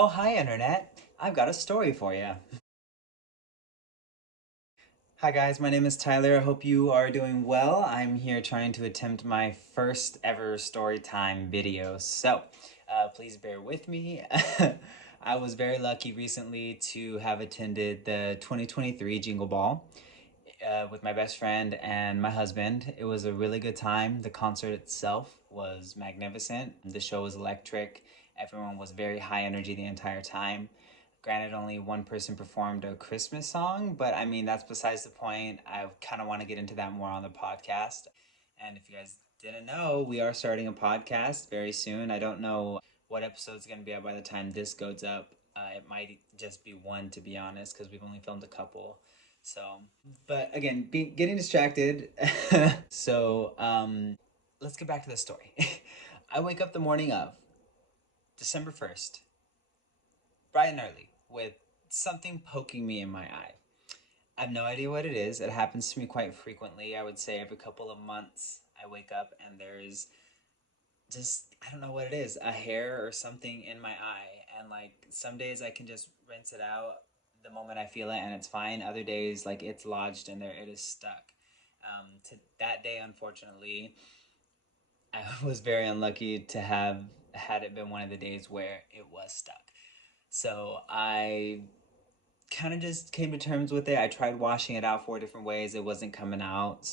Oh, hi, Internet. I've got a story for you. Hi, guys. My name is Tyler. I hope you are doing well. I'm here trying to attempt my first ever story time video. Please bear with me. I was very lucky recently to have attended the 2023 Jingle Ball with my best friend and my husband. It was a really good time. The concert itself was magnificent. The show was electric. Everyone was very high energy the entire time. Granted, only one person performed a Christmas song, but I mean, that's besides the point. I kind of want to get into that more on the podcast. And if you guys didn't know, we are starting a podcast very soon. I don't know what episode is going to be up by the time this goes up. It might just be one, to be honest, because we've only filmed a couple. So, but again, getting distracted. Let's get back to the story. I wake up the morning of December 1st, bright and early, with something poking me in my eye. I have no idea what it is. It happens to me quite frequently. I would say every couple of months, I wake up and there's just, I don't know what it is, a hair or something in my eye. And like some days I can just rinse it out the moment I feel it and it's fine. Other days, like it's lodged in there, it is stuck. To that day, unfortunately, I was very unlucky to have had it been one of the days where it was stuck. So I kind of just came to terms with it. I tried washing it out 4 different ways. It wasn't coming out.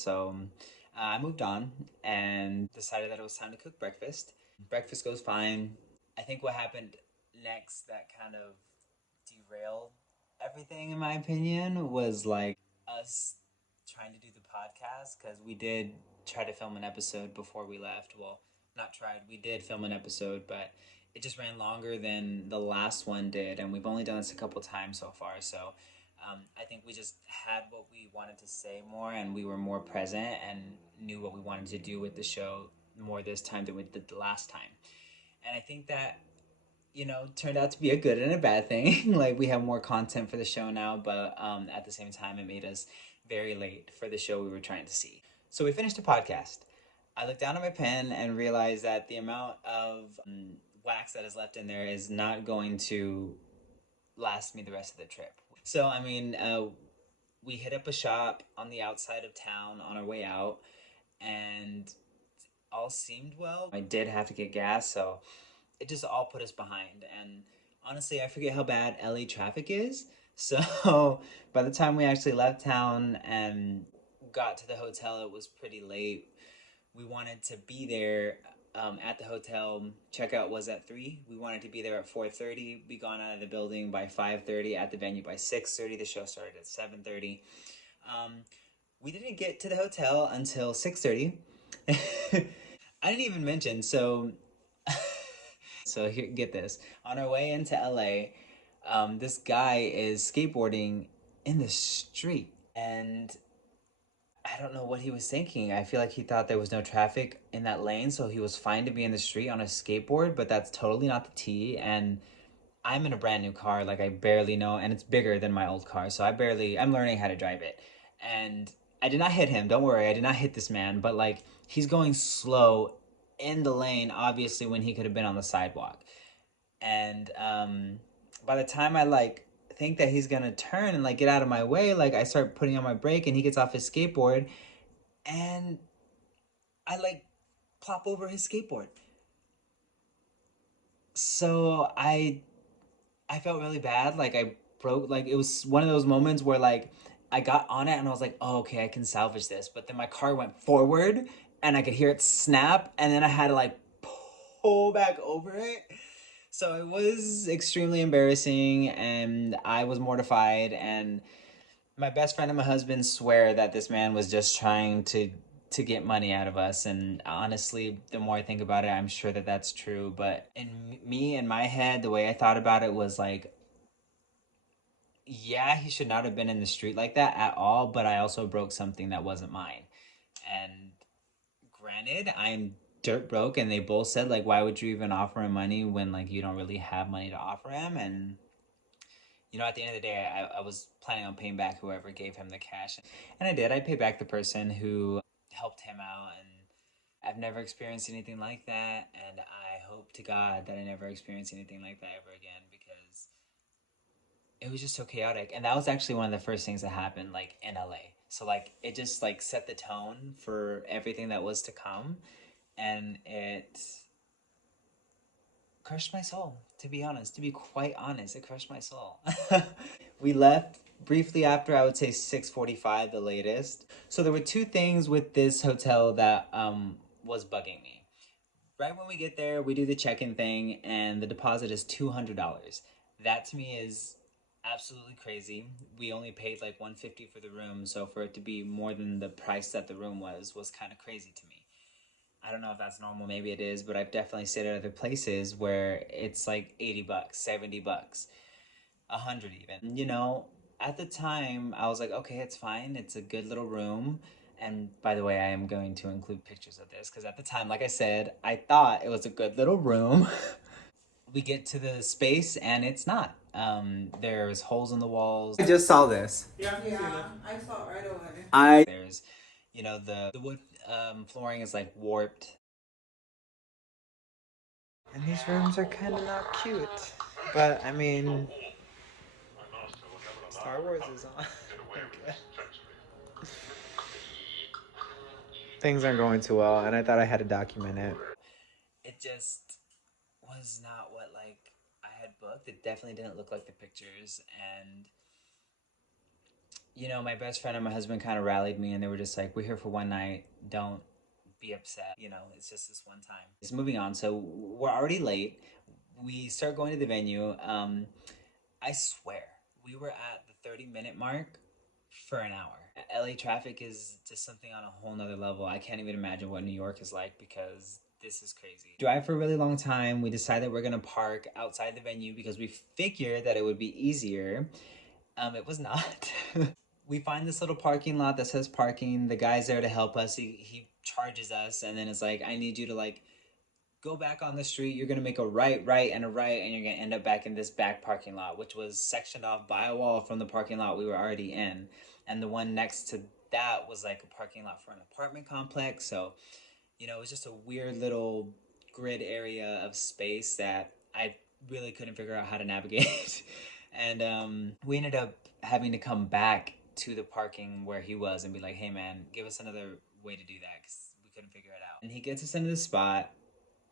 I moved on and decided that it was time to cook breakfast. Breakfast goes fine. I think what happened next that kind of derailed everything, in my opinion, was like us trying to do the podcast because we did try to film an episode before we left. Well, not tried, we did film an episode, but it just ran longer than the last one did, and we've only done this a couple times so far. I think we just had what we wanted to say more, and we were more present and knew what we wanted to do with the show more this time than we did the last time. And I think that turned out to be a good and a bad thing. Like we have more content for the show now, but at the same time, it made us very late for the show we were trying to see. So we finished the podcast. I looked down at my pen and realized that the amount of wax that is left in there is not going to last me the rest of the trip. We hit up a shop on the outside of town on our way out, and all seemed well. I did have to get gas, so it just all put us behind. And honestly, I forget how bad LA traffic is. So by the time we actually left town and got to the hotel, it was pretty late. We wanted to be there at the hotel. Checkout was at 3. We wanted to be there at 4:30. Be gone out of the building by 5:30. At the venue by 6:30. The show started at 7:30. Um, we didn't get to the hotel until 6:30. I didn't even mention. So here, get this. On our way into LA, this guy is skateboarding in the street, and I don't know what he was thinking. I feel like he thought there was no traffic in that lane, so he was fine to be in the street on a skateboard, but that's totally not the T. And I'm in a brand new car, like I barely know, and it's bigger than my old car, so I'm learning how to drive it. And I did not hit him, don't worry, I did not hit this man, but like he's going slow in the lane, obviously, when he could have been on the sidewalk. And by the time I like think that he's gonna turn and like get out of my way, like I start putting on my brake and he gets off his skateboard and I like plop over his skateboard. So I felt really bad. Like I broke, like it was one of those moments where like I got on it and I was like, oh, okay, I can salvage this. But then my car went forward and I could hear it snap and then I had to like pull back over it. So it was extremely embarrassing and I was mortified. And my best friend and my husband swear that this man was just trying to get money out of us. And honestly, the more I think about it, I'm sure that that's true. But in my head, the way I thought about it was like, yeah, he should not have been in the street like that at all. But I also broke something that wasn't mine. And granted, I'm dirt broke, and they both said like, why would you even offer him money when like you don't really have money to offer him? And at the end of the day, I was planning on paying back whoever gave him the cash. And I did. I paid back the person who helped him out. And I've never experienced anything like that. And I hope to God that I never experience anything like that ever again because it was just so chaotic. And that was actually one of the first things that happened like in LA. So like it just like set the tone for everything that was to come, and it crushed my soul, to be honest. To be quite honest, it crushed my soul. We left briefly after, I would say 6:45 the latest. So there were two things with this hotel that was bugging me. Right when we get there, we do the check-in thing and the deposit is $200. That to me is absolutely crazy. We only paid like 150 for the room, so for it to be more than the price that the room was kind of crazy to me. I don't know if that's normal, maybe it is, but I've definitely stayed at other places where it's like 80 bucks, 70 bucks, 100 even. You know, at the time I was like, okay, it's fine. It's a good little room. And by the way, I am going to include pictures of this because at the time, like I said, I thought it was a good little room. We get to the space and it's not. There's holes in the walls. I just saw this. Yeah, I saw it right away. There's, you know, the wood flooring is like warped. And these rooms are kind of not cute. But I mean, Star Wars is on. Things aren't going too well, and I thought I had to document it. It just was not what like I had booked. It definitely didn't look like the pictures, and you know, my best friend and my husband kind of rallied me, and they were just like, "We're here for one night. Don't be upset. You know, it's just this one time." Just moving on. So we're already late. We start going to the venue. I swear, we were at the 30-minute mark for an hour. LA traffic is just something on a whole nother level. I can't even imagine what New York is like because this is crazy. Drive for a really long time. We decided we're gonna park outside the venue because we figured that it would be easier. It was not. We find this little parking lot that says parking. The guy's there to help us. He charges us, and then it's like, I need you to like go back on the street. You're gonna make a right, and a right, and you're gonna end up back in this back parking lot, which was sectioned off by a wall from the parking lot we were already in. And the one next to that was like a parking lot for an apartment complex. So, you know, it was just a weird little grid area of space that I really couldn't figure out how to navigate. And we ended up having to come back to the parking where he was and be like, hey man, give us another way to do that because we couldn't figure it out. And he gets us into the spot.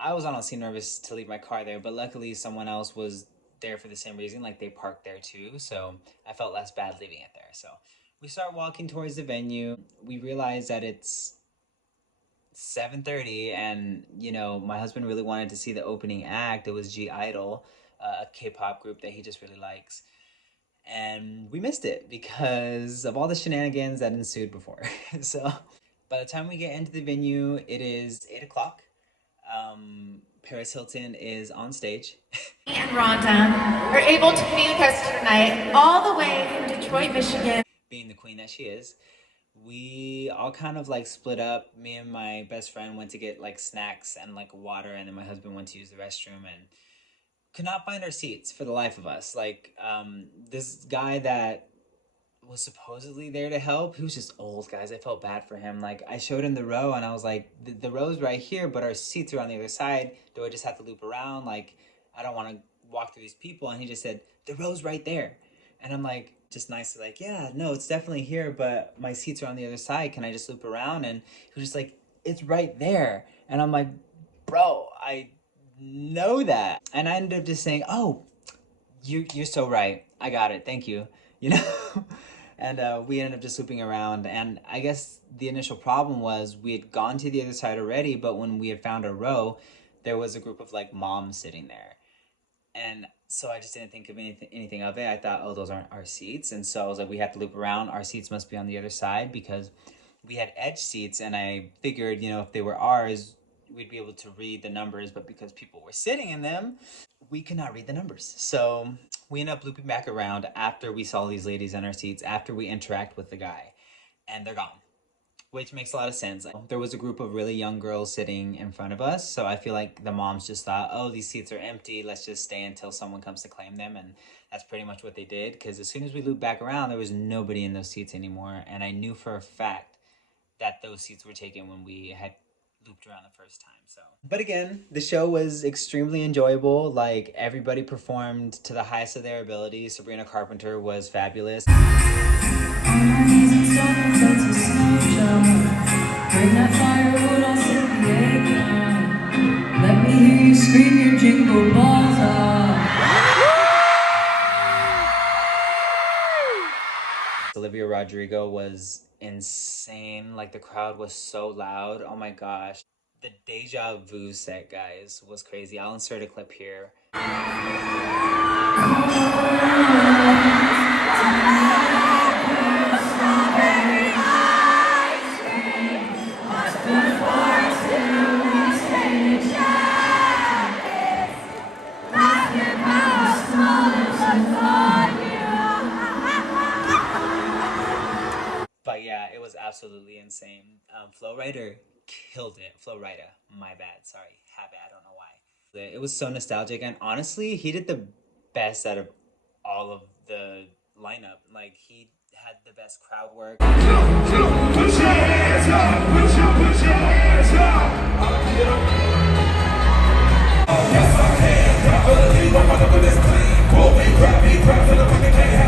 I was honestly nervous to leave my car there, but luckily someone else was there for the same reason. Like they parked there too. So I felt less bad leaving it there. So we start walking towards the venue. We realize that it's 7:30, and you know, my husband really wanted to see the opening act. It was G Idol, a K-pop group that he just really likes. And we missed it because of all the shenanigans that ensued before. So by the time we get into the venue, it is 8 o'clock. Paris Hilton is on stage. And Rhonda are able to be with us tonight, all the way from Detroit, Michigan. Being the queen that she is, we all kind of like split up. Me and my best friend went to get like snacks and like water, and then my husband went to use the restroom and could not find our seats for the life of us. Like, this guy that was supposedly there to help, he was just old, guys. I felt bad for him. Like, I showed him the row and I was like, the row's right here, but our seats are on the other side. Do I just have to loop around? Like, I don't want to walk through these people. And he just said, the row's right there. And I'm like, just nicely like, yeah, no, it's definitely here, but my seats are on the other side. Can I just loop around? And he was just like, it's right there. And I'm like, bro, I know that. And I ended up just saying, oh, you're so right. I got it. Thank you. You know? And we ended up just looping around. And I guess the initial problem was we had gone to the other side already, but when we had found a row, there was a group of like moms sitting there. And so I just didn't think of anything of it. I thought, oh, those aren't our seats. And so I was like, we have to loop around. Our seats must be on the other side because we had edge seats. And I figured, you know, if they were ours, we'd be able to read the numbers. But because people were sitting in them, we could not read the numbers. So we end up looping back around after we saw these ladies in our seats, after we interact with the guy, and they're gone, which makes a lot of sense. There was a group of really young girls sitting in front of us, so I feel like the moms just thought, oh, these seats are empty, let's just stay until someone comes to claim them, and that's pretty much what they did, because as soon as we looped back around, there was nobody in those seats anymore, and I knew for a fact that those seats were taken when we had looped around the first time. So, but again, the show was extremely enjoyable. Like everybody performed to the highest of their ability. Sabrina Carpenter was fabulous. Let me hear you scream your jingle balls off. Olivia Rodrigo was insane. Like the crowd was so loud. Oh my gosh. The Deja Vu set, guys, was crazy. I'll insert a clip here. But yeah, it was absolutely insane. Flo Rida killed it. Flo Rida, my bad. Sorry, habit. I don't know why. It was so nostalgic, and honestly, he did the best out of all of the lineup. Like he had the best crowd work. Put your hands up! Put your hands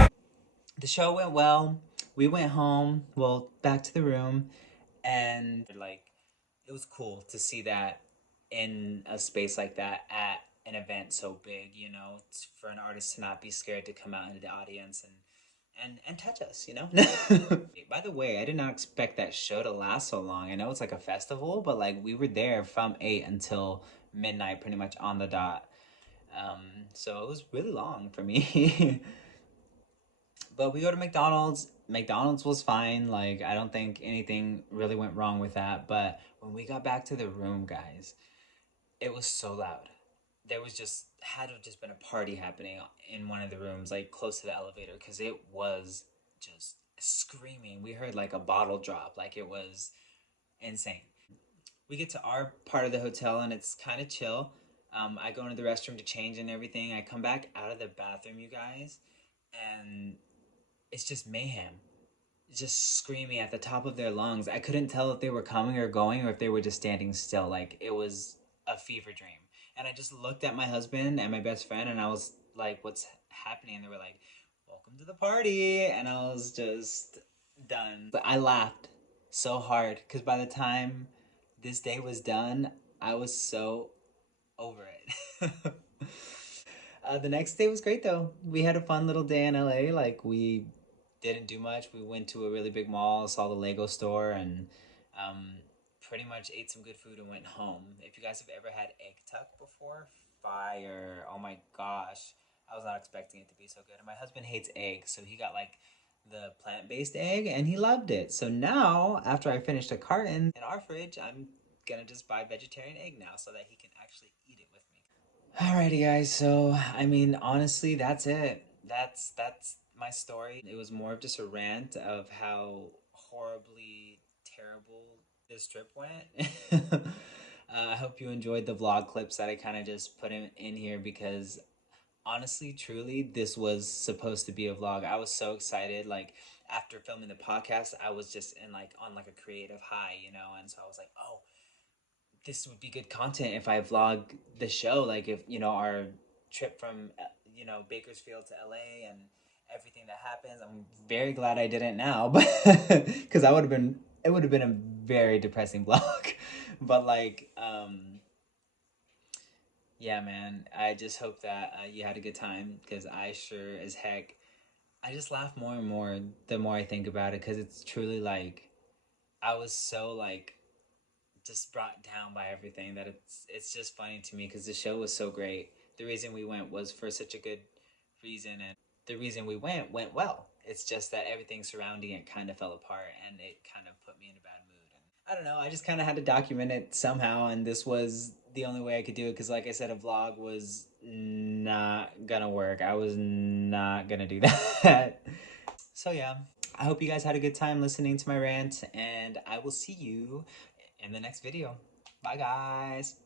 up! The show went well. We went home, well, back to the room, and like it was cool to see that in a space like that at an event so big, you know, for an artist to not be scared to come out into the audience and touch us, you know. By the way, I did not expect that show to last so long. I know it's like a festival, but like we were there from 8 until midnight, pretty much on the dot. So it was really long for me. But we go to McDonald's. McDonald's was fine. Like, I don't think anything really went wrong with that. But when we got back to the room, guys, it was so loud. There was just, had to have just been a party happening in one of the rooms, like close to the elevator, because it was just screaming. We heard like a bottle drop. Like, it was insane. We get to our part of the hotel and it's kind of chill. I go into the restroom to change and everything. I come back out of the bathroom, you guys, and it's just mayhem, just screaming at the top of their lungs. I couldn't tell if they were coming or going or if they were just standing still. Like it was a fever dream. And I just looked at my husband and my best friend and I was like, what's happening? And they were like, welcome to the party. And I was just done. But I laughed so hard because by the time this day was done, I was so over it. The next day was great though. We had a fun little day in LA. Like we didn't do much. We went to a really big mall, saw the Lego store, and um, pretty much ate some good food and went home. If you guys have ever had egg tuck before, fire! Oh my gosh, I was not expecting it to be so good. And my husband hates eggs, so he got like the plant-based egg, and he loved it. So now, after I finished a carton in our fridge, I'm gonna just buy vegetarian egg now so that he can actually eat it with me. Alrighty, guys. So, I mean, honestly, that's it. That's my story. It was more of just a rant of how horribly terrible this trip went. I hope you enjoyed the vlog clips that I kind of just put in here because honestly, truly, this was supposed to be a vlog. I was so excited. Like after filming the podcast, I was just in like on like a creative high, you know, and so I was like, oh, this would be good content if I vlog the show. Like if you know our trip from you know Bakersfield to LA and everything that happens. I'm very glad I didn't now, but because I would have been it would have been a very depressing vlog. But like yeah, man. I just hope that you had a good time because I sure as heck. I just laugh more and more the more I think about it because it's truly like I was so like just brought down by everything that it's just funny to me because the show was so great. The reason we went was for such a good reason, and the reason we went well. It's just that everything surrounding it kind of fell apart, and it kind of put me in a bad mood. And I don't know. I just kind of had to document it somehow, and this was the only way I could do it because, like I said, a vlog was not gonna work. I was not gonna do that. So yeah, I hope you guys had a good time listening to my rant, and I will see you in the next video. Bye, guys.